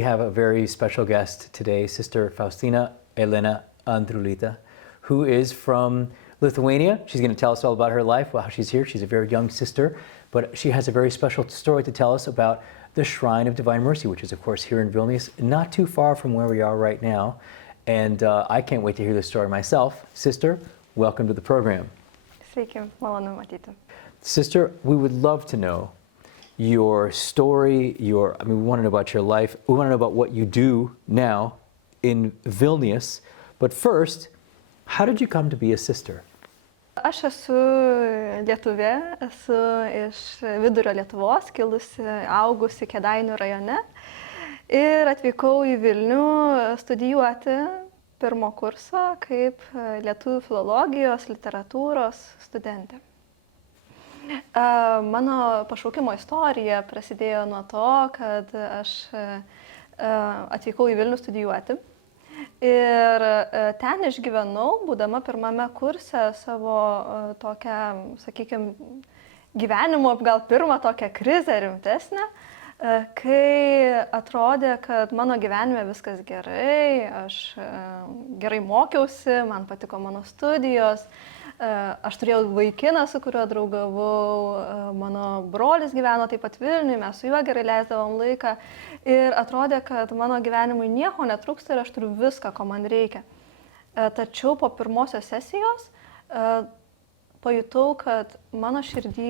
We have a very special guest today, Sister Faustina Elena Andrulita, who is from Lithuania. She's going to tell us all about her life, how she's here. She's a very young sister, but she has a very special story to tell us about the Shrine of Divine Mercy, which is, of course, here in Vilnius, not too far from where we are right now. And I can't wait to hear the story myself. Sister, welcome to the program. Sveiki, malonu matyti. Sister, we would love to know your story, we want to know about your life. We want to know about what you do now in Vilnius. But first, how did you come to be a sister? Aš esu lietuvė, esu iš vidurio Lietuvos, kilusi, augusi Kėdainių rajone ir atvykau į Vilnių studijuoti pirmo kurso kaip lietuvių filologijos, literatūros studentė. Mano pašaukimo istorija prasidėjo nuo to, kad aš atvykau į Vilnių studijuoti. Ir ten išgyvenau, būdama pirmame kurse, savo tokią, sakykime, gyvenimo, gal pirmą tokią krizę rimtesnę, kai atrodė, kad mano gyvenime viskas gerai, aš gerai mokiausi, man patiko mano studijos, aš turėjau vaikiną, su kuriuo draugavau, mano brolis gyveno taip pat Vilniuje, mes su juo gerai leisdavom laiką ir atrodė, kad mano gyvenimui nieko netrūksta ir aš turiu viską, ko man reikia. Tačiau po pirmosios sesijos pajutau, kad mano širdį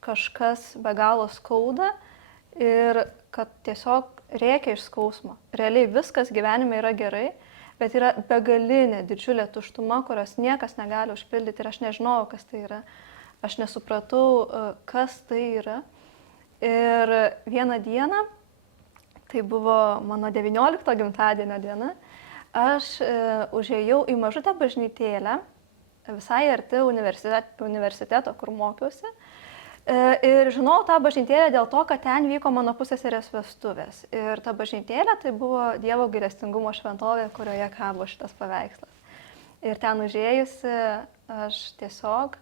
kažkas be galo skauda ir kad tiesiog rėkia iš skausmo. Realiai viskas gyvenime yra gerai, bet yra begalinė didžiulė tuštuma, kurios niekas negali užpildyti ir aš nežinojau, kas tai yra. Aš nesupratau, kas tai yra. Ir vieną dieną, tai buvo mano 19 gimtadienio diena, aš užėjau į mažutę bažnytėlę, visai arti universiteto, kur mokiausi. Ir žinau tą bažnytėlę dėl to, kad ten vyko mano pusseserės vestuvės. Ir ta bažnytėlė tai buvo Dievo gailestingumo šventovė, kurioje kabo šitas paveikslas. Ir ten užėjusi aš tiesiog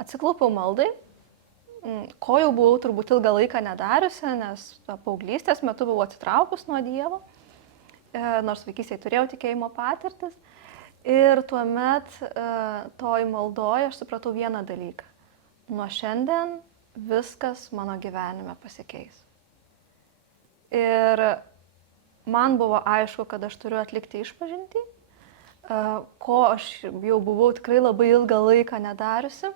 atsiklaupiau maldai, ko jau buvau turbūt ilgą laiką nedariusi, nes paauglystės metu buvau atsitraukus nuo Dievo, nors vaikystėje turėjau tikėjimo patirtis. Ir tuomet toj maldoje aš supratau vieną dalyką. Nuo šiandien viskas mano gyvenime pasikeis. Ir man buvo aišku, kad aš turiu atlikti išpažintį, ko aš jau buvau tikrai labai ilgą laiką nedariusi.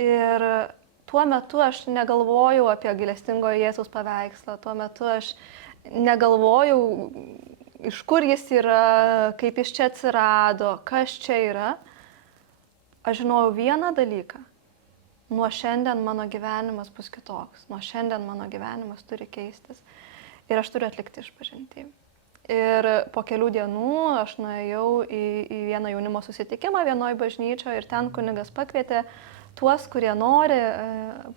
Ir tuo metu aš negalvojau apie gailestingojo Jėzaus paveikslą, tuo metu aš negalvojau, iš kur jis yra, kaip jis čia atsirado, kas čia yra. Aš žinojau vieną dalyką. Nuo šiandien mano gyvenimas bus kitoks. Nuo šiandien mano gyvenimas turi keistis. Ir aš turiu atlikti išpažintį. Ir po kelių dienų aš nuėjau į vieną jaunimo susitikimą vienoje bažnyčioje ir ten kunigas pakvietė tuos, kurie nori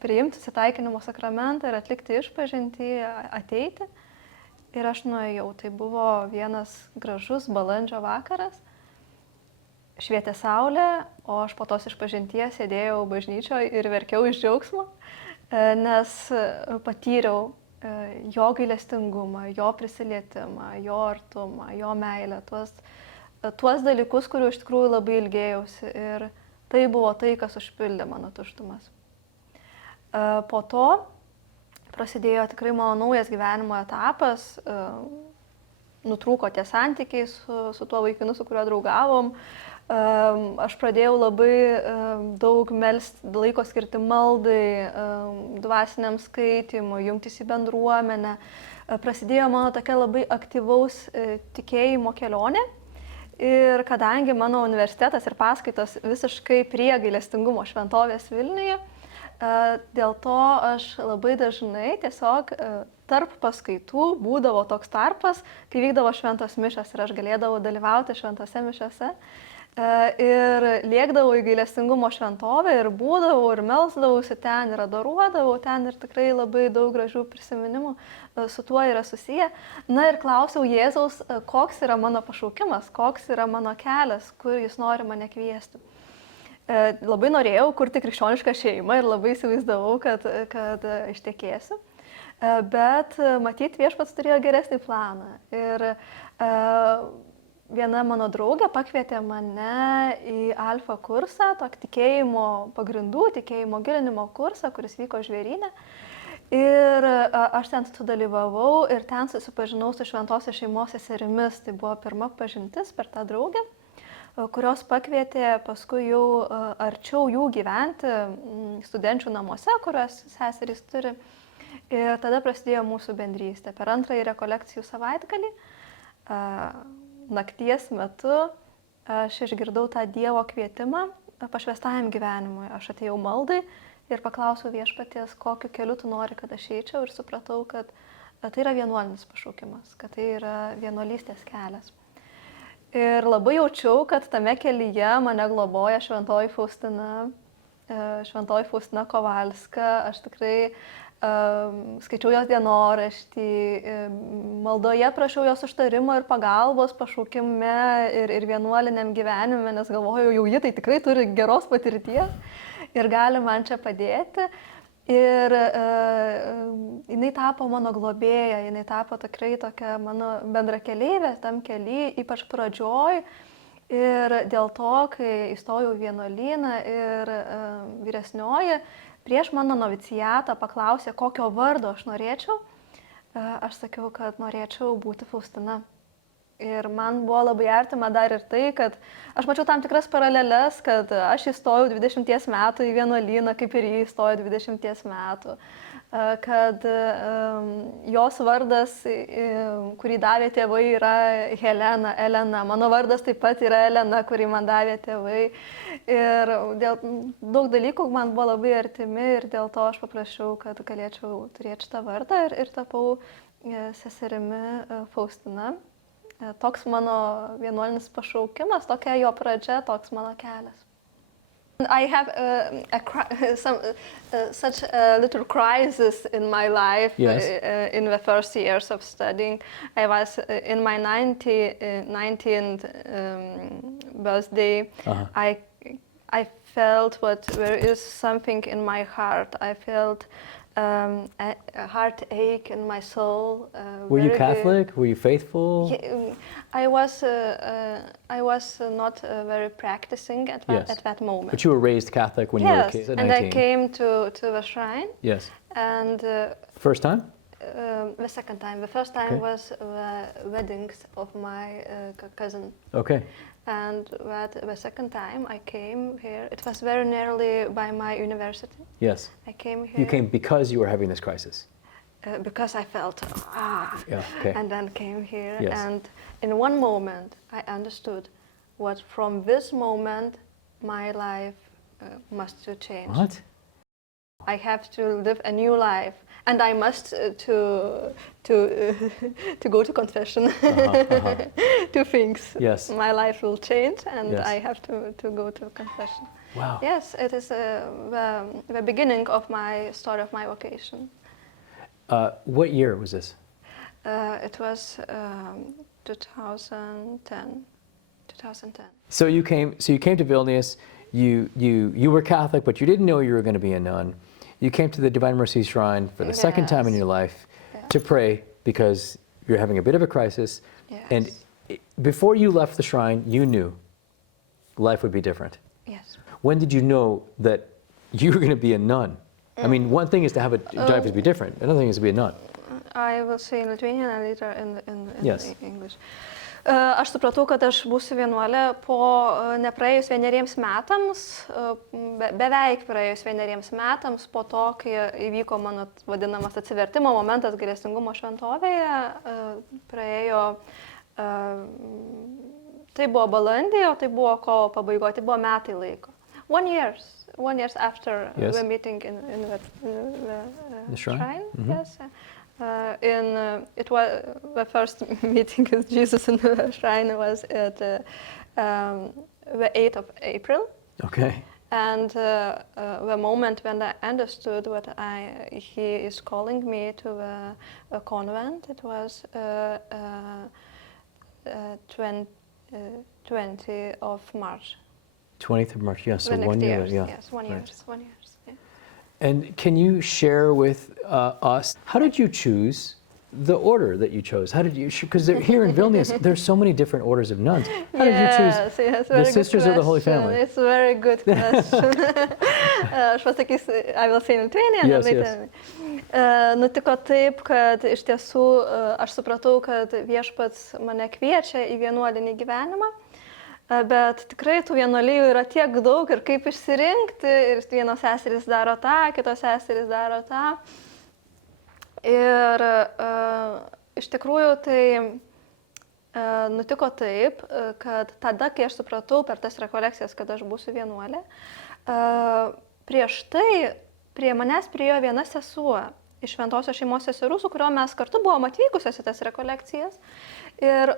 priimti susitaikinimo sakramentą ir atlikti išpažintį, ateiti. Ir aš nuėjau. Tai buvo vienas gražus balandžio vakaras. Švietė saulė, o aš po tos išpažinties sėdėjau bažnyčioje ir verkiau iš džiaugsmo, nes patyriau jo gailestingumą, jo prisilietimą, jo artumą, jo meilę, tuos dalykus, kurių iš tikrųjų labai ilgėjausi ir tai buvo tai, kas užpildė mano tuštumas. Po to prasidėjo tikrai mano naujas gyvenimo etapas, nutrūko tie santykiai su tuo vaikinu, su kuriuo draugavom. Aš pradėjau labai daug laiko skirti maldai, dvasiniam skaitimui, jungtis į bendruomenę. Prasidėjo mano tokia labai aktyvaus tikėjimo kelionė. Ir kadangi mano universitetas ir paskaitos visiškai prie gailestingumo šventovės Vilniuje, dėl to aš labai dažnai tiesiog tarp paskaitų būdavo toks tarpas, kai vykdavo šventos mišios ir aš galėdavau dalyvauti šventose mišiose. Ir lėkdavau į gailestingumo šventovę ir būdavau ir melsdavausi ten ir adoruodavau ten ir tikrai labai daug gražių prisiminimų su tuo yra susiję. Na ir klausiau Jėzaus, koks yra mano pašaukimas, koks yra mano kelias, kur jis nori mane kviesti. Labai norėjau kurti krikščionišką šeimą ir labai įsivaizdavau, kad ištekėsiu. Bet matyt, viešpats turėjo geresnį planą. Ir viena mano draugė pakvietė mane į alfa kursą, tokį tikėjimo pagrindų, tikėjimo gilinimo kursą, kuris vyko Žvėryne. Ir aš ten sudalyvavau ir ten susipažinau su šventosios šeimos seserimis. Tai buvo pirma pažintis per tą draugę, kurios pakvietė paskui jau arčiau jų gyventi studenčių namuose, kuriuos seserys turi. Ir tada prasidėjo mūsų bendrystė. Per antrąjį rekolekcijų savaitgalį, nakties metu, aš išgirdau tą Dievo kvietimą pašvęstajam gyvenimui. Aš atėjau maldai ir paklausiau viešpaties, kokiu keliu tu nori, kad aš eičiau, ir supratau, kad tai yra vienuolinis pašaukimas, kad tai yra vienuolystės kelias. Ir labai jaučiau, kad tame kelyje mane globoja šventoji Faustina Kovalska. Aš tikrai skaičiau jos dienoraštį, maldoje prašiau jos užtarimo ir pagalbos pašaukime ir vienuoliniam gyvenime, nes galvojau, jau ji tai tikrai turi geros patirties ir gali man čia padėti. Ir jinai tapo mano globėja, jinai tapo tikrai tokia mano bendrakeleivė tam kely, ypač pradžioj. Ir dėl to, kai įstojau į vienuolyną ir vyresnioji prieš mano novicijatą paklausė, kokio vardo aš norėčiau, aš sakiau, kad norėčiau būti Faustina. Ir man buvo labai artima dar ir tai, kad aš mačiau tam tikras paraleles, kad aš įstojau 20 metų į vienuolyną, kaip ir jį įstojo 20 metų. Kad jos vardas, kurį davė tėvai, yra Helena, Elena. Mano vardas taip pat yra Elena, kurį man davė tėvai. Ir daug dalykų man buvo labai artimi ir dėl to aš paprašiau, kad galėčiau turėti šitą vardą ir tapau seserimi Faustina. Toks mano vienuolinis pašaukimas, tokia jo pradžia, toks mano kelias. I have such a little crisis in my life. Yes. In the first years of studying. I was in my 19th birthday. Uh-huh. I felt there is something in my heart. I felt a heartache in my soul. Were you Catholic? Were you faithful? Yeah, I was not very practicing at that moment. But you were raised Catholic when you were a kid at 19. And I came to the shrine. Yes. And first time? The second time. The first time was the weddings of my cousin. Okay. And the second time I came here, it was very nearly by my university. Yes. I came here. You came because you were having this crisis. Because I felt, Yeah, okay. and then came here. Yes. And in one moment I understood what from this moment my life must to change. What? I have to live a new life, and I must to go to confession. Two things. Yes. My life will change, and Yes. I have to go to confession. Wow. Yes, it is the beginning of my story of my vocation. What year was this? It was 2010. 2010. So you came to Vilnius. You were Catholic, but you didn't know you were going to be a nun. You came to the Divine Mercy Shrine for the second time in your life to pray because you're having a bit of a crisis. Yes. And before you left the shrine, you knew life would be different. Yes. When did you know that you were going to be a nun? I mean, one thing is to have a life to be different. Another thing is to be a nun. I will say in Lithuanian and later in Yes. English. Aš supratau, kad aš būsiu vienuolė po nepraėjus 1 metams, beveik praėjus 1 metams po to, kai įvyko mano vadinamas atsivertimo momentas gailestingumo šventovėje. Praėjo, tai buvo balandį, o tai buvo kovo pabaigoje, tai buvo metai laiko. 1 year after the meeting in the shrine. Mm-hmm. Yes. It was the first meeting with Jesus in the shrine was at the 8th of April. Okay. And the moment when I understood what he is calling me to the convent, it was 20th of March. 20th of March, yes. So the next 1 year. year, Yeah. yes, 1 year. Right. 1 year. Yeah. And can you share with us, how did you choose the order that you chose? How did you, because here in Vilnius, there's so many different orders of nuns. How did you choose Yes, the very good Sisters of the Holy question. Family? It's a very good question. Aš pasakysiu, I will say in Lithuanian. Yes, yes. Nutiko taip, kad iš tiesų aš supratau, kad viešpats mane kviečia į vienuolinį gyvenimą, bet tikrai tų vienuolijų yra tiek daug ir kaip išsirinkti, ir vienos seserys daro tą, kitos seserys daro tą. Ir iš tikrųjų tai nutiko taip, kad tada, kai aš supratau per tas rekolekcijas, kad aš būsiu vienuolė, prieš tai prie manęs priėjo viena sesuo iš Šventosios šeimos seserų, su kuriuo mes kartu buvom atvykusios į tas rekolekcijas. Ir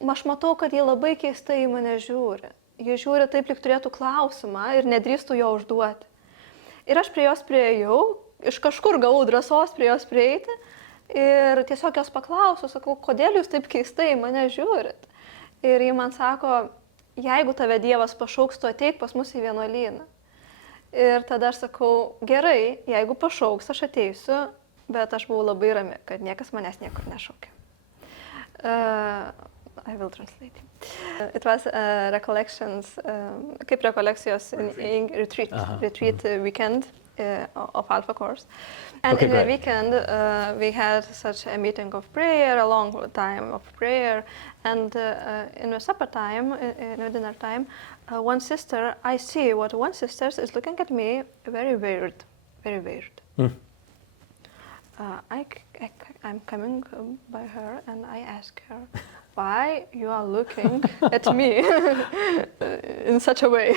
aš matau, kad jie labai keistai į mane žiūri. Jie žiūri taip, lyg turėtų klausimą ir nedrįstų jo užduoti. Ir aš prie jos priėjau, iš kažkur gavau drąsos prie jos prieiti ir tiesiog jos paklausiau, sakau, kodėl jūs taip keistai į mane žiūrit. Ir ji man sako, jeigu tave Dievas pašauks, tu ateik pas mus į vienuolyną. Ir tada aš sakau, gerai, jeigu pašauks, aš ateisiu, bet aš buvau labai rami, kad niekas manęs niekur nešaukė. I will translate. It was recollections, kaip rekolekcijos in retreat weekend of Alpha course. And Okay, in the great. weekend, we had such a meeting of prayer, a long time of prayer. And in the supper time, in the dinner time, one sister, I see what one sister is looking at me very weird, very weird. I'm coming by her and I ask her, why you are looking at me in such a way?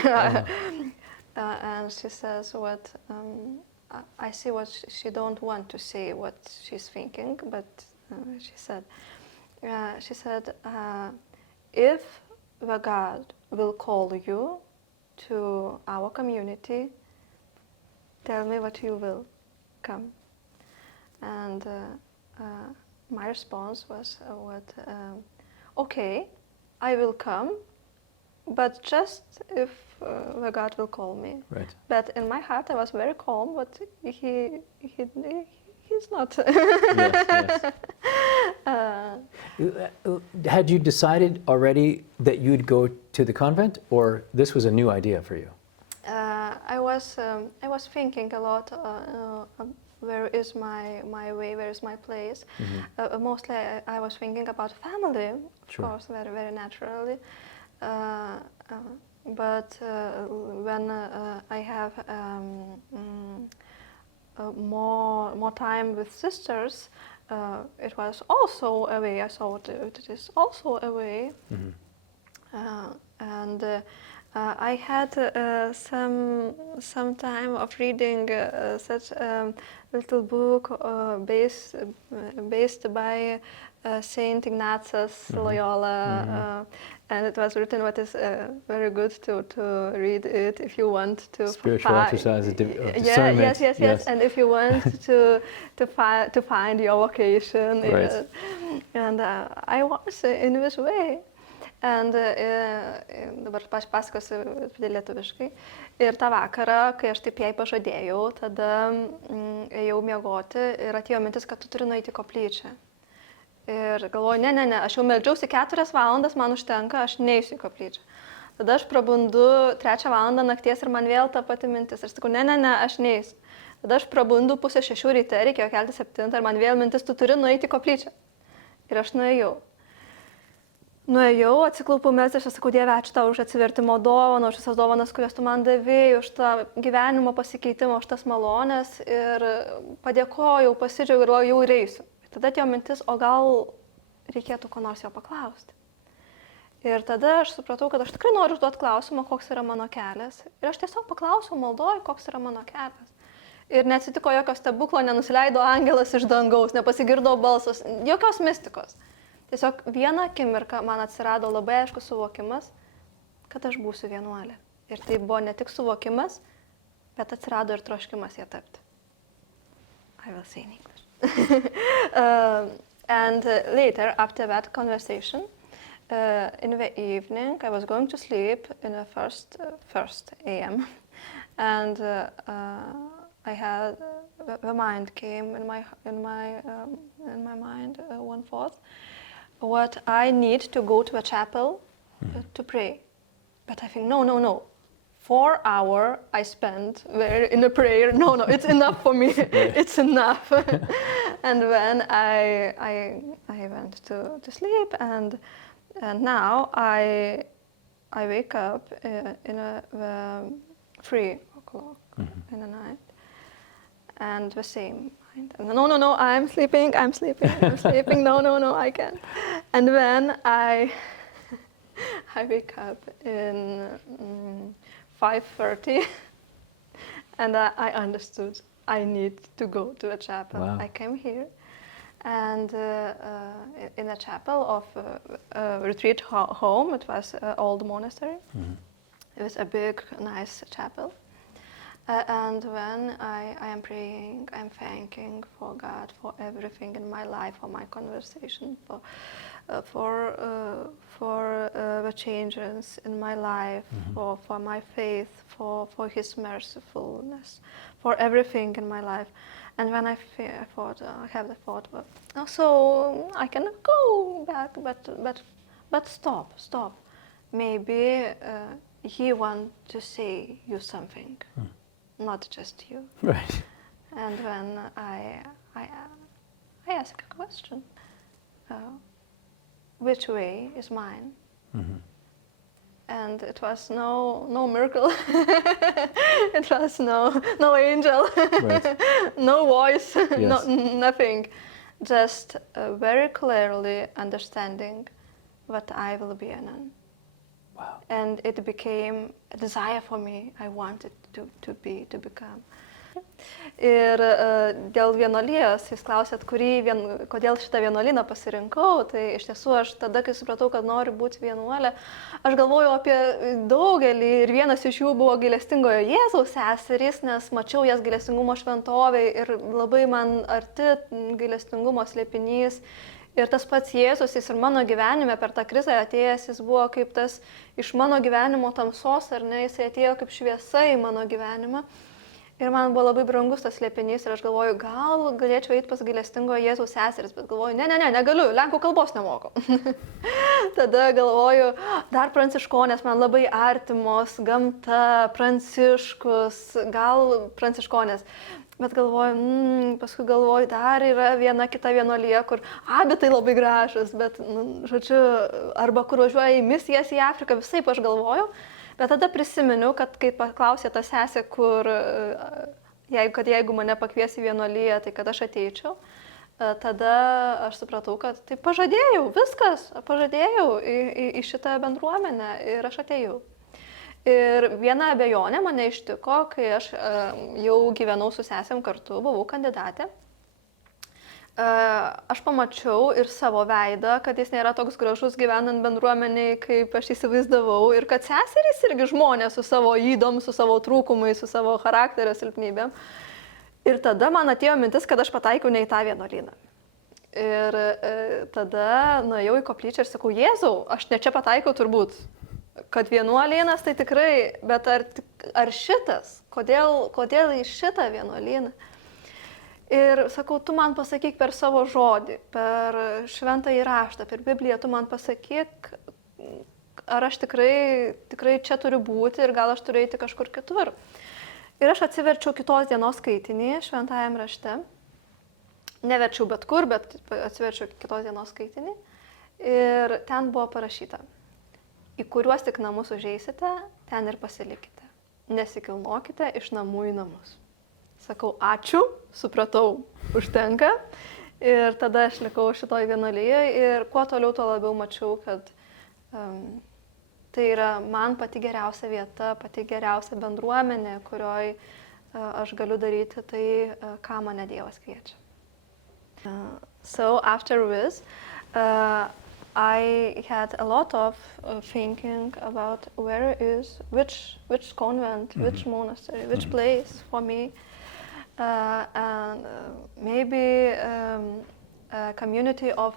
And she says, what I see what she don't want to say what she's thinking, but she said, if the God will call you to our community, tell me what you will come. And my response was, okay, I will come, but just if the God will call me. Right. But in my heart I was very calm, but he's not. Yes, yes. Had you decided already that you'd go to the convent, or this was a new idea for you? I was thinking a lot. Where is my way? Where is my place? Mm-hmm. Mostly, I was thinking about family, of Sure. course, very very naturally. But when I have more time with sisters, it was also a way. I thought it is also a way. Mm-hmm. And I had some time of reading such a little book based by Saint Ignatius Loyola, and it was written what is very good to read it if you want to Spiritual exercise of discernment. Yes, and if you want to find your vocation. Right. And I was in this way. And dabar pasakosiu lietuviškai. Ir tą vakarą, kai aš taip jai pažadėjau, tada ėjau miegoti ir atėjo mintis, kad tu turi nueiti į koplyčią. Ir galvoju, ne, aš jau meldžiausi 4 valandas, man užtenka, aš neisiu į koplyčią. Tada aš prabundu 3 valandą nakties ir man vėl ta pati mintis. Aš sakau, ne, aš neisiu. Tada aš prabundu 5:30 ryte, reikėjo kelti 7 ir man vėl mintis, tu turi nueiti į koplyčią. Ir aš nuėjau. Nuėjau, atsiklaupiau melstis, aš sakau, Dieve, ačiū tau už atsivertimo dovaną, už visas dovanas, kurias tu man davėjai, už tą gyvenimo pasikeitimą, už tas malonės ir padėkojau, pasidžiaugiau ir galvojau, jau ir eisiu. Tada atėjo mintis, o gal reikėtų ko nors jo paklausti. Ir tada aš supratau, kad aš tikrai noriu užduoti klausimą, koks yra mano kelias. Ir aš tiesiog paklausiau maldoje, koks yra mano kelias. Ir neatsitiko jokio stebuklo, nenusileido angelas iš dangaus, nepasigirdo balsas, jokios mistikos. Tiesiog vieną akimirką man atsirado labai aiškus suvokimas, kad aš būsiu vienuolė. Ir tai buvo ne tik suvokimas, bet atsirado ir troškimas ją tapti. I will say in English. And later, after that conversation, in the evening, I was going to sleep in the first a.m. And I had the mind came in my mind one thought, what I need to go to a chapel to pray. But I think no. 4 hours I spent there in a prayer. No, it's enough for me. It's enough. And when I went to sleep, and now I wake up in the 3 o'clock in the night, and the same mind. No, I'm sleeping. No, I can't. And then I wake up in 5:30, and I understood I need to go to a chapel. Wow. I came here, and in a chapel of a retreat home, it was an old monastery. It was a big, nice chapel. And when I am praying, I'm thanking for God for everything in my life, for my conversation, for the changes in my life, for my faith, for His mercifulness, for everything in my life. And when I have the thought, well, so I can go back, but stop. Maybe He wants to say you something. Not just you. Right. And when I ask a question, which way is mine? And it was no miracle. It was no angel, Right. no voice, Yes. nothing. Just very clearly understanding what I will be a nun. Wow. And it became a desire for me. I wanted to become. Ir dėl vienuolijos, jūs klausėt, kodėl šitą vienuolyną pasirinkau, tai iš tiesų aš tada, kai supratau, kad noriu būti vienuolė, aš galvojau apie daugelį ir vienas iš jų buvo gailestingojo Jėzaus seserys, nes mačiau jas gailestingumo šventovėj ir labai man arti gailestingumo slėpinys. Ir tas pats Jėzus, jis ir mano gyvenime per tą krizę atėjęs, jis buvo kaip tas iš mano gyvenimo tamsos, ar ne, jis atėjo kaip šviesa į mano gyvenimą. Ir man buvo labai brangus tas slėpinys ir aš galvoju, gal galėčiau eiti pas gailestingojo Jėzaus seseris, bet galvoju, ne, negaliu, lenkų kalbos nemoku. Tada galvoju, dar pranciškonės man labai artimos, gamta, Pranciškus, gal pranciškonės. Bet galvoju, paskui galvoju, dar yra viena kita vienuolija, kur abi tai labai gražus, bet, žodžiu, arba kur važiuoja į misijas į Afriką, visaip aš galvoju. Bet tada prisiminiau, kad kai paklausė ta sesė, jeigu mane pakvies į vienuoliją, tai kad aš ateičiau, tada aš supratau, kad tai pažadėjau į šitą bendruomenę ir aš atėjau. Ir viena abejonė mane ištiko, kai aš jau gyvenau su sesėm kartu, buvau kandidatė. Aš pamačiau ir savo veidą, kad jis nėra toks gražus gyvenant bendruomeniai, kaip aš įsivaizdavau, ir kad seserys irgi žmonės su savo ydom, su savo trūkumais, su savo charakterio silpnybėm. Ir tada man atėjo mintis, kad aš pataikiau ne į tą vienuolyną. Ir tada nuėjau į koplyčią ir sakau, Jėzau, aš ne čia pataikiau turbūt, kad vienuolynas tai tikrai, bet ar šitas, kodėl į šitą vienuolyną? Ir sakau, tu man pasakyk per savo žodį, per šventąjį raštą, per Bibliją, tu man pasakyk, ar aš tikrai čia turiu būti ir gal aš turiu eiti kažkur kitur. Ir aš atsiverčiau kitos dienos skaitinį šventajam rašte. Neverčiau bet kur, bet atsiverčiau kitos dienos skaitinį. Ir ten buvo parašyta, į kuriuos tik namus užeisite, ten ir pasilikite. Nesikilnokite iš namų į namus. Sakau, ačiū, supratau, užtenka. Ir tada aš likau šitoj vienuolijoj ir kuo toliau, tuo labiau mačiau, kad tai yra man pati geriausia vieta, pati geriausia bendruomenė, kurioj aš galiu daryti tai, ką mane Dievas kviečia. So after this, I had a lot of thinking about which convent, which monastery, which place for me. And maybe a community of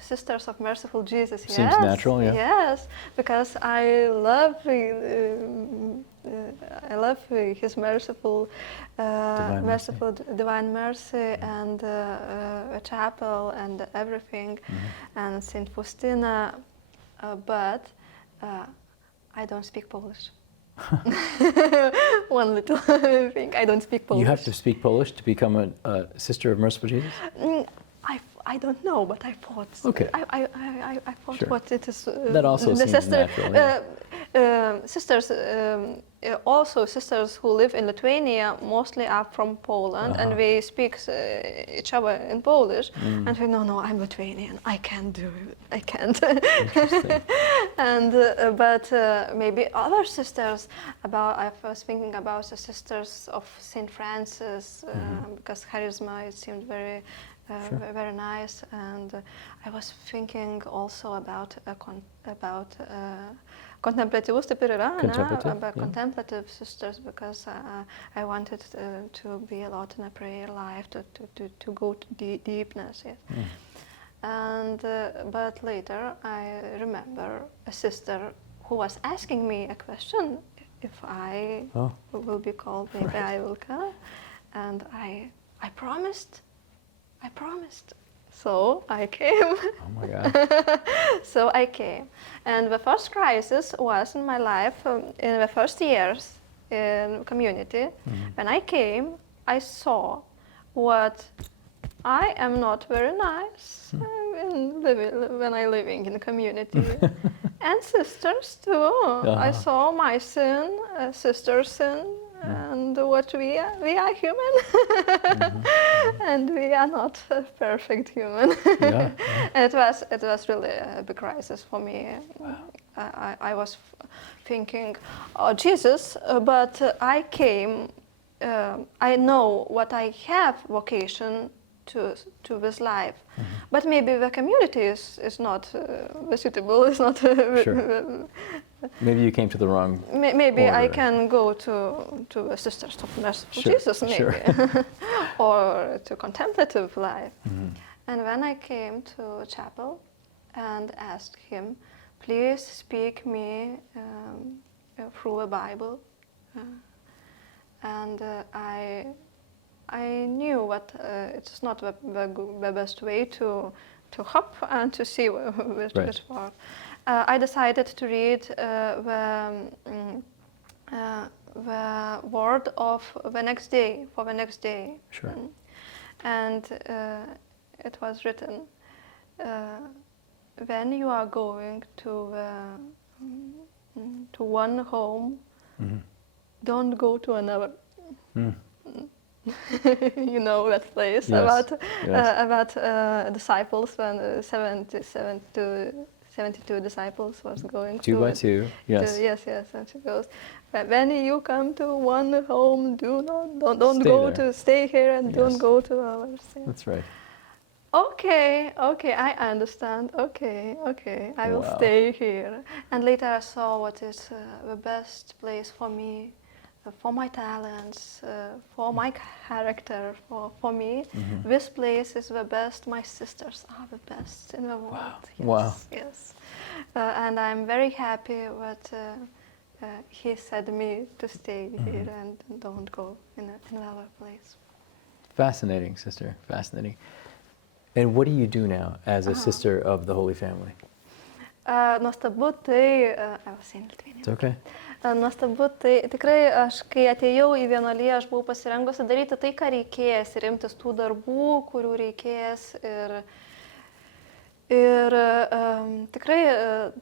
Sisters of Merciful Jesus. Seems natural, yeah. Yes, because I love His merciful, divine mercy, and a chapel and everything, and Saint Faustina, but I don't speak Polish. One little thing, I don't speak Polish. You have to speak Polish to become a Sister of Merciful Jesus? I don't know, but I thought. Okay. I thought Sure. what it is. That also the seems natural, yeah. Sisters, also sisters who live in Lithuania, mostly are from Poland, and they speak each other in Polish. And we no, I'm Lithuanian. I can't do it. I can't. Interesting. And but maybe other sisters. I was thinking about the sisters of Saint Francis, because charisma, it seemed very. Very nice, and I was thinking also about contemplativus, taip ir yra, about contemplative sisters, because I wanted to be a lot in a prayer life, to go to deepness, yes. And but later I remember a sister who was asking me a question if I will be called, maybe I will come, and I promised. So I came. Oh my God. So I came. And the first crisis was in my life, in the first years in community. When I came, I saw what I am not very nice when I living in the community. And sisters too. I saw my sin, sister's sin. And what we are human, and we are not a perfect human. And it was really a big crisis for me. I was thinking, oh Jesus, but I came. I know what I have vocation to this life, but maybe the community is not suitable. It's not. Sure. Maybe you came to the wrong. Maybe order. I can go to a Sisters of Merciful Jesus, maybe, Sure. or to contemplative life. And when I came to chapel and asked him, please speak me through a Bible, and I knew that it's not the best way to hop and to see which part. I decided to read the word of the next day, for the next day. Sure. And it was written, when you are going to one home, don't go to another. You know that place, yes. about disciples, when 72 disciples was going two by two. Yes. Yes. And she goes, when you come to one home, don't stay here and don't go to others. Yeah. That's right. Okay, I understand. Okay, I will stay here. And later I saw what is the best place for me, for my talents, for my character, for me. This place is the best. My sisters are the best in the world. Wow. Yes. And I'm very happy that he said me to stay here and don't go in another place. Fascinating, sister. Fascinating. And what do you do now as a sister of the Holy Family? Nuostabu, tai I was saying Lithuania. It's okay. Nuostabu, tai tikrai aš, kai atėjau į vienuoliją, aš buvau pasirengusi daryti tai, ką reikės, ir imtis tų darbų, kurių reikės. Ir tikrai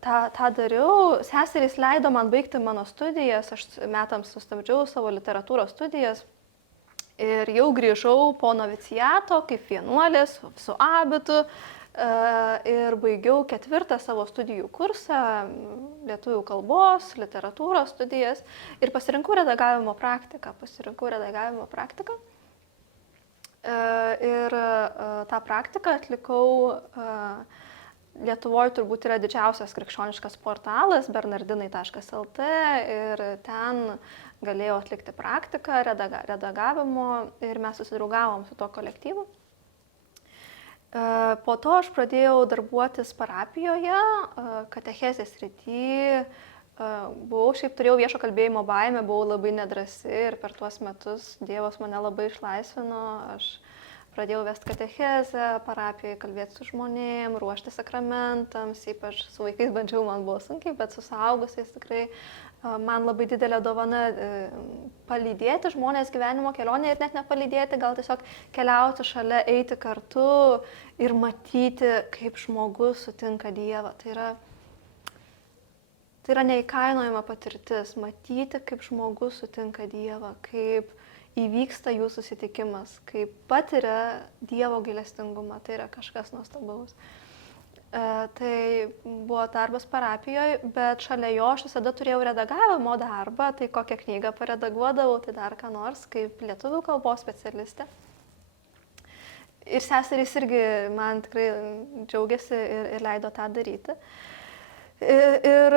tą dariau. Seserys leido man baigti mano studijas, aš metams sustabdžiau savo literatūros studijas. Ir jau grįžau po noviciato kaip vienuolės su abitu. Ir baigiau 4. savo studijų kursą, lietuvių kalbos, literatūros studijas, ir pasirinkau redagavimo praktiką. Ir tą praktiką atlikau, Lietuvoje turbūt yra didžiausias krikščioniškas portalas bernardinai.lt, ir ten galėjau atlikti praktiką redagavimo, ir mes susidraugavom su tuo kolektyvu. Po to aš pradėjau darbuotis parapijoje, katechezės srity. Buvau, šiaip turėjau viešo kalbėjimo baimę, buvau labai nedrasi ir per tuos metus Dievas mane labai išlaisvino. Aš pradėjau vesti katechezę, parapijoje kalbėti su žmonėm, ruošti sakramentams, ypač su vaikais bandžiau, man buvo sunkiai, bet su suaugusiais tikrai man labai didelė dovana palydėti žmonės gyvenimo kelionę ir net nepalydėti, gal tiesiog keliauti šalia, eiti kartu ir matyti, kaip žmogus sutinka Dievą. Tai yra neįkainojama patirtis, matyti, kaip žmogus sutinka Dievą, kaip įvyksta jų susitikimas, kaip patiria Dievo gailestingumą, tai yra kažkas nuostabaus. Tai buvo darbas parapijoje, bet šalia jo aš visada turėjau redagavimo darbą, tai kokią knygą paredaguodavau, tai dar ką nors, kaip lietuvių kalbos specialistė. Ir seserys irgi man tikrai džiaugiasi ir leido tą daryti. Ir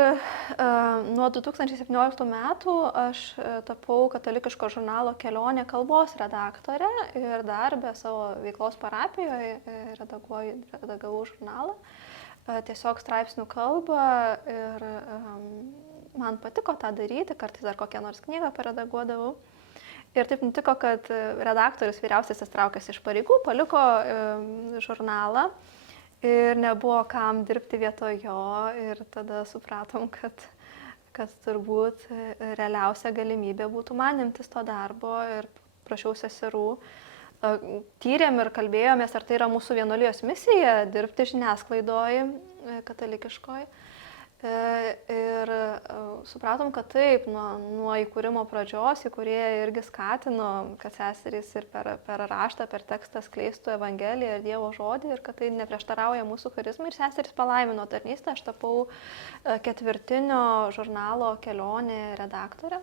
nuo 2017 metų aš tapau katalikiško žurnalo Kelionė kalbos redaktorė ir dar be savo veiklos parapijoje redagavau žurnalą, tiesiog straipsnių kalbą ir man patiko tą daryti, kartais dar kokią nors knygą paredaguodavau. Ir taip nutiko, kad redaktorius vyriausiasis traukėsi iš pareigų, paliko žurnalą. Ir nebuvo kam dirbti vietoj jo ir tada supratom, kad turbūt realiausia galimybė būtų man imtis to darbo ir prašiau seserų. Tyrėm ir kalbėjomės, ar tai yra mūsų vienuolijos misija dirbti žiniasklaidoj katalikiškoj. Ir supratom, kad taip, nuo įkūrimo pradžios įkūrėjai irgi skatino, kad seserys ir per raštą, per tekstą skleistų Evangeliją ir Dievo žodį ir kad tai neprieštarauja mūsų charizmai. Ir seserys palaimino tarnystę, aš tapau ketvirtinio žurnalo Kelionė redaktorė.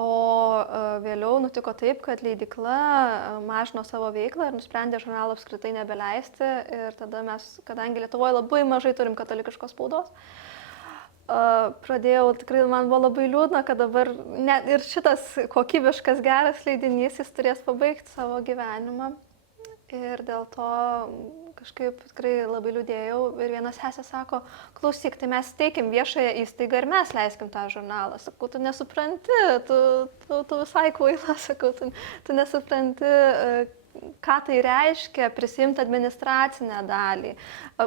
O vėliau nutiko taip, kad leidykla mažino savo veiklą ir nusprendė žurnalą apskritai nebeleisti. Ir tada mes, kadangi Lietuvoje labai mažai turim katalikiškos spaudos, pradėjau, tikrai man buvo labai liūdna, kad dabar net ir šitas kokybiškas geras leidinys, jis turės pabaigti savo gyvenimą. Ir dėl to kažkaip tikrai labai liūdėjau. Ir viena sesė sako, klausyk, tai mes teikim viešąją įstaigą ir mes leiskim tą žurnalą. Sakau, tu nesupranti, tu visai kvaila, sakau, tu nesupranti, ką tai reiškia prisimti administracinę dalį,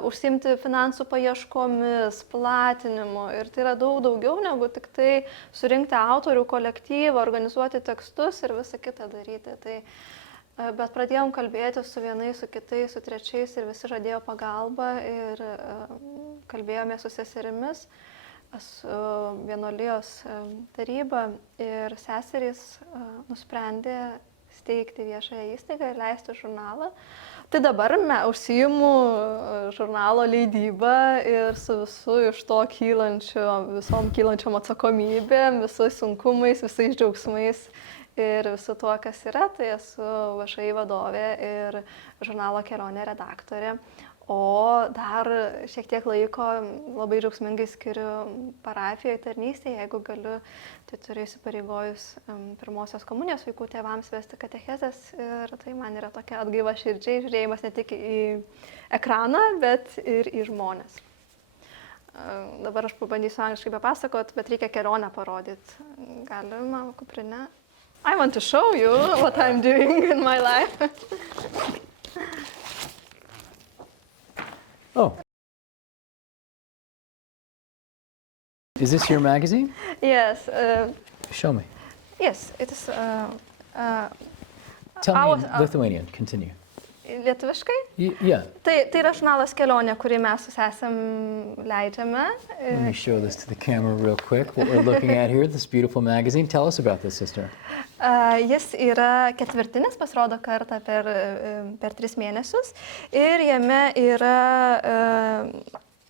užsimti finansų paieškomis, platinimu. Ir tai yra daug daugiau negu tik tai surinkti autorių kolektyvą, organizuoti tekstus ir visą kitą daryti. Bet pradėjom kalbėti su vienais, su kitais, su trečiais ir visi žadėjo pagalbą ir kalbėjome su seserimis, su vienuolijos taryba ir seserys nusprendė steigti viešąją įstaigą ir leisti žurnalą. Tai dabar užsiimu žurnalo leidybą ir su visu iš to visom kylančiom atsakomybėm, visais sunkumais, visais džiaugsmais. Ir visu tuo, kas yra, tai esu VŠI vadovė ir žurnalo Kelionė redaktorė. O dar šiek tiek laiko labai džiaugsmingai skiriu parafijoje tarnystėje, jeigu galiu, tai turiu įsipareigojus pirmosios komunijos vaikų tėvams vesti katechezes ir tai man yra tokia atgaiva širdžiai, žiūrėjimas ne tik į ekraną, bet ir į žmones. Dabar aš pabandysiu angliškai papasakot, bet reikia kelionę parodyti. Galima kuprinę? I want to show you what I'm doing in my life. Oh. Is this your magazine? Yes. Show me. Yes, it is. Tell me in Lithuanian. Continue. Lietuviškai? Yeah. Tai yra žurnalas Kelionė, kurį mes esam leidžiame. Let me show this to the camera real quick. What we're looking at here, this beautiful magazine. Tell us about this, sister. Jis yra ketvirtinis, pasirodo kartą per 3 mėnesius ir jame yra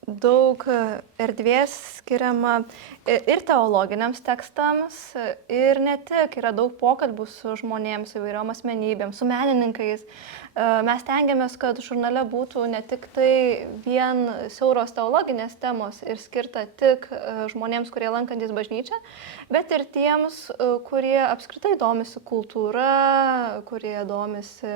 daug erdvės skiriama ir teologiniams tekstams, ir ne tik, yra daug pokalbių su žmonėms, su įvairiom asmenybėm, su menininkais. Mes tengiamės, kad žurnale būtų ne tik tai vien siauros teologinės temos ir skirta tik žmonėms, kurie lankantis bažnyčią, bet ir tiems, kurie apskritai domisi kultūra, kurie domisi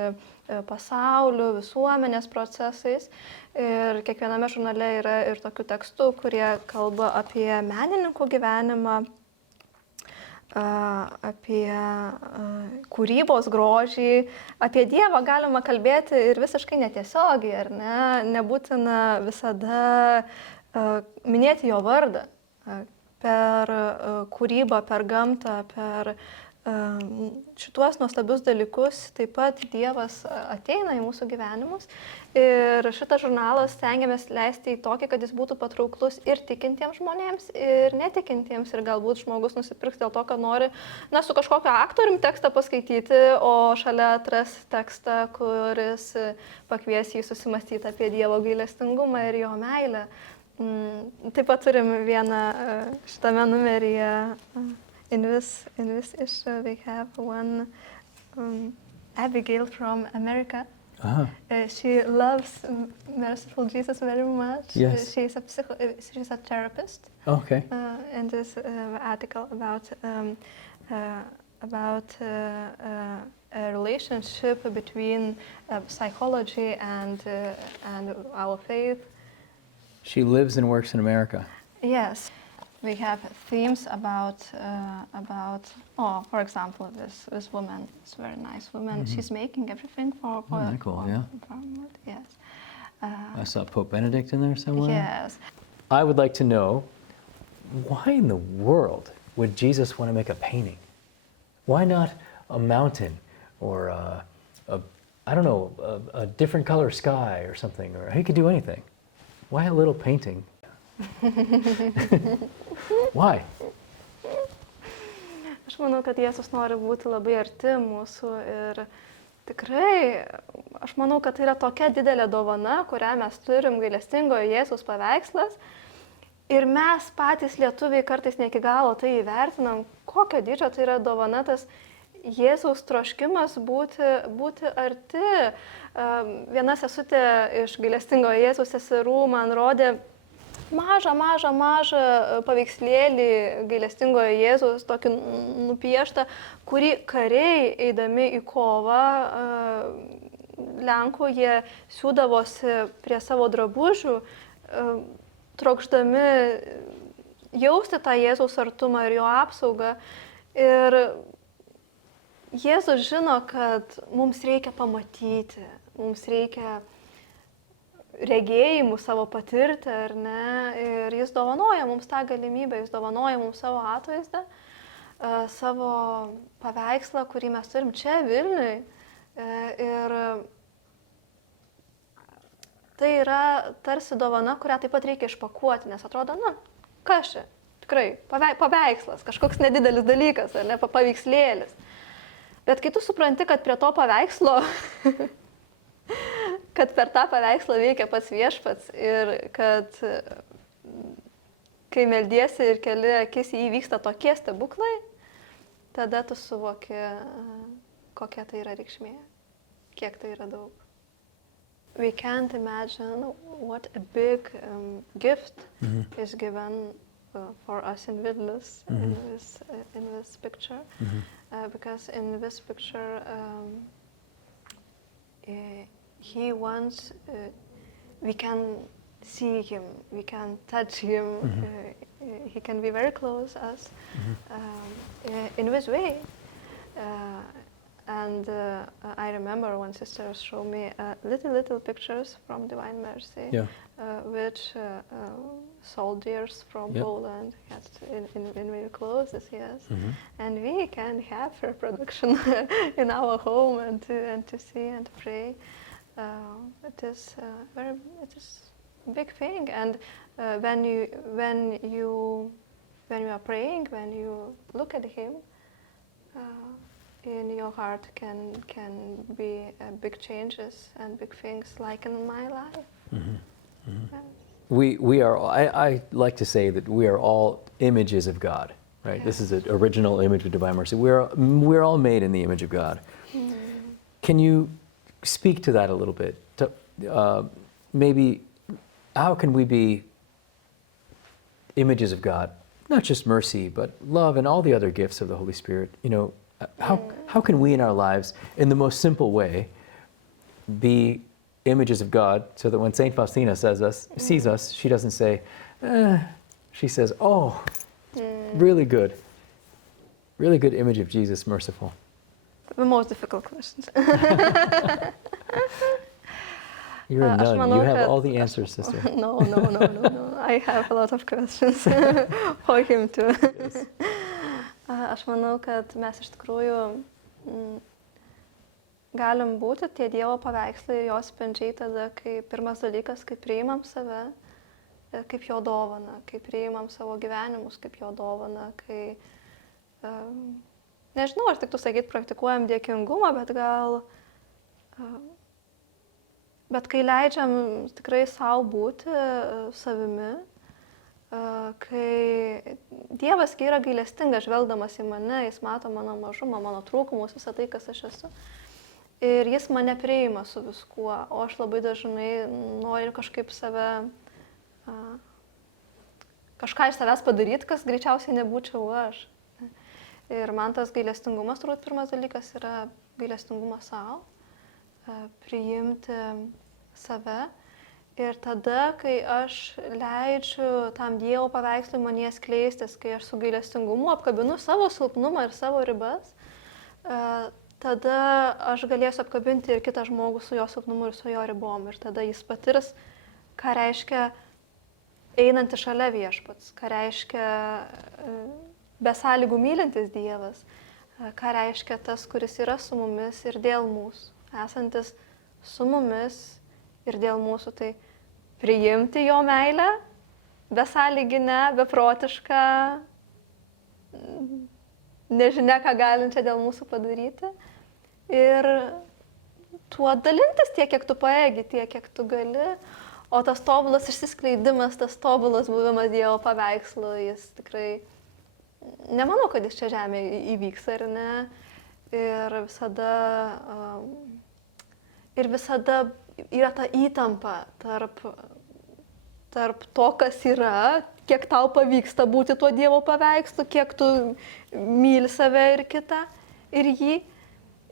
pasauliu, visuomenės procesais. Ir kiekviename žurnale yra ir tokių tekstų, kurie kalba apie menininkų gyvenimą, apie kūrybos grožį, apie Dievą galima kalbėti ir visiškai netiesiogiai, ar ne? Nebūtina visada minėti jo vardą. Per kūrybą, per gamtą, per šituos nuostabius dalykus taip pat Dievas ateina į mūsų gyvenimus. Ir šitą žurnalą stengiamės leisti į tokį, kad jis būtų patrauklus ir tikintiems žmonėms, ir netikintiems. Ir galbūt žmogus nusipirks dėl to, kad nori, su kažkokiu aktorium tekstą paskaityti, o šalia atras tekstą, kuris pakvies jį susimastyti apie Dievo gailestingumą ir jo meilę. Taip pat turim vieną šitame numeryje. In this issue, we have one Abigail from America. She loves Merciful Jesus very much. Yes. She's a therapist. Okay. And this article about a relationship between psychology and our faith. She lives and works in America. Yes. We have themes about for example, this woman, this very nice woman, she's making everything for cool, yeah. wood, yes. I saw Pope Benedict in there somewhere. Yes. I would like to know, why in the world would Jesus want to make a painting? Why not a mountain or a different color sky or something? Or he could do anything. Why a little painting? Why? Aš manau, kad Jėzus nori būti labai arti mūsų ir tikrai, aš manau, kad tai yra tokia didelė dovana, kurią mes turim, gailestingojo Jėzaus paveikslas. Ir mes patys lietuviai kartais ne iki galo tai įvertinam, kokio dydžio tai yra dovana, tas Jėzaus troškimas būti arti. Viena sesutė iš gailestingojo Jėzaus seserų man rodė mažą paveikslėlį gailestingojo Jėzaus, tokį nupieštą, kurį kariai eidami į kovą Lenkų, jie siūdavosi prie savo drabužių, trokšdami jausti tą Jėzaus artumą ir jo apsaugą. Ir Jėzus žino, kad mums reikia pamatyti, mums reikia regėjimų savo patirti, ar ne, ir jis dovanoja mums tą galimybę, jis dovanoja mums savo atvaizdą, savo paveikslą, kurį mes turim čia Vilniui. Ir tai yra tarsi dovana, kurią taip pat reikia išpakuoti, nes atrodo, kas čia, tikrai, paveikslas, kažkoks nedidelis dalykas, ar ne, paveikslėlis. Bet kai tu supranti, kad prie to paveikslo kad per tą paveikslą veikia pats Viešpats ir kad kai meldiesi ir keli akis į jį vyksta tokie stebuklai, tada tu suvoki, kokia tai yra reikšmė, kiek tai yra daug. We can't imagine what a big gift is given for us in Vilnius in this picture, because in this picture he wants, we can see him, we can touch him, he can be very close to us in this way. And I remember when sisters showed me little pictures from Divine Mercy, which soldiers from Poland had in their clothes, yes. And we can have reproduction in our home and to see and to pray. It is a big thing, and when you are praying, when you look at him, in your heart can be big changes and big things, like in my life. We are. I like to say that we are all images of God, right? This is an original image of Divine Mercy. We're all made in the image of God. Can you speak to that a little bit? Maybe how can we be images of God? Not just mercy, but love and all the other gifts of the Holy Spirit. You know, how can we in our lives, in the most simple way, be images of God, so that when Saint Faustina sees us, she doesn't say, she says, oh, really good image of Jesus, merciful. The most difficult questions. You're a Aš nun, manau, you have kad- all the answers, sister. No. I have a lot of questions for him too. Aš manau, kad mes iš tikrųjų galim būti tie Dievo paveikslai ir jos spindžiai tada, kai pirmas dalykas, kai priimam save, kaip jo dovaną, kai priimam savo gyvenimus kaip jo dovaną, kai, nežinau, aš tik tu sakyt, praktikuojam dėkingumą, bet kai leidžiam tikrai savo būti savimi, kai Dievas yra gailestingas žvelgdamas į mane, jis mato mano mažumą, mano trūkumus, visą tai, kas aš esu. Ir jis mane priima su viskuo, o aš labai dažnai noriu kažkaip kažką iš savęs padaryti, kas greičiausiai nebūčiau aš. Ir man tas gailestingumas, turbūt pirmas dalykas, yra gailestingumas savo, priimti save. Ir tada, kai aš leidžiu tam Dievo paveikslui manyje skleistis, kai aš su gailestingumu apkabinu savo silpnumą ir savo ribas, tada aš galėsiu apkabinti ir kitą žmogų su jo silpnumu ir su jo ribom. Ir tada jis patirs, ką reiškia einanti šalia viešpats, ką reiškia be sąlygų mylintis Dievas, ką reiškia tas, kuris yra su mumis ir dėl mūsų, esantis su mumis ir dėl mūsų. Tai priimti jo meilę, besąlyginę, beprotišką, nežinia, ką galinčią dėl mūsų padaryti. Ir tuo dalintis tiek, kiek tu paėgi, tiek, kiek tu gali. O tas tobulas išsiskleidimas, tas tobulas buvimas Dievo paveikslu, jis tikrai, nemanau, kad jis čia žemėje įvyks, ar ne. Ir visada yra ta įtampa tarp to, kas yra, kiek tau pavyksta būti tuo Dievo paveikslu, kiek tu myli save ir kitą, ir jį,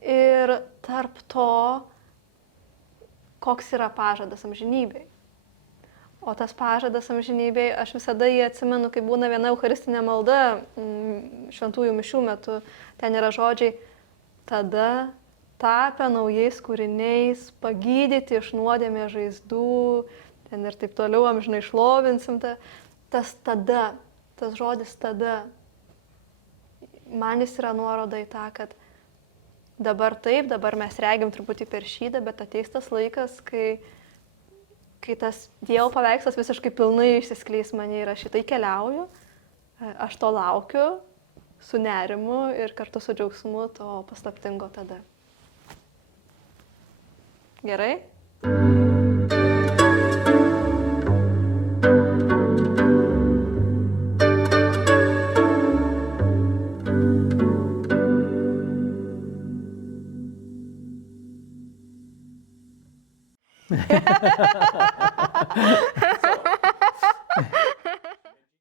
ir tarp to, koks yra pažadas amžinybei. O tas pažadas amžinybei, aš visada jį atsimenu, kai būna viena eucharistinė malda šventųjų mišių metu, ten yra žodžiai, tada tapę naujais kūriniais, pagydyti iš nuodėmės žaizdų, ten ir taip toliau amžinai šlovinsim. Tas tada, tas žodis tada, man jis yra nuoroda į tą, kad dabar taip, dabar mes regim truputį per šydą, bet ateis tas laikas, kai tas Dievo paveikslas visiškai pilnai išsiskleis mane ir aš į tai keliauju, aš to laukiu su nerimu ir kartu su džiaugsmu to paslaptingo tada. Gerai?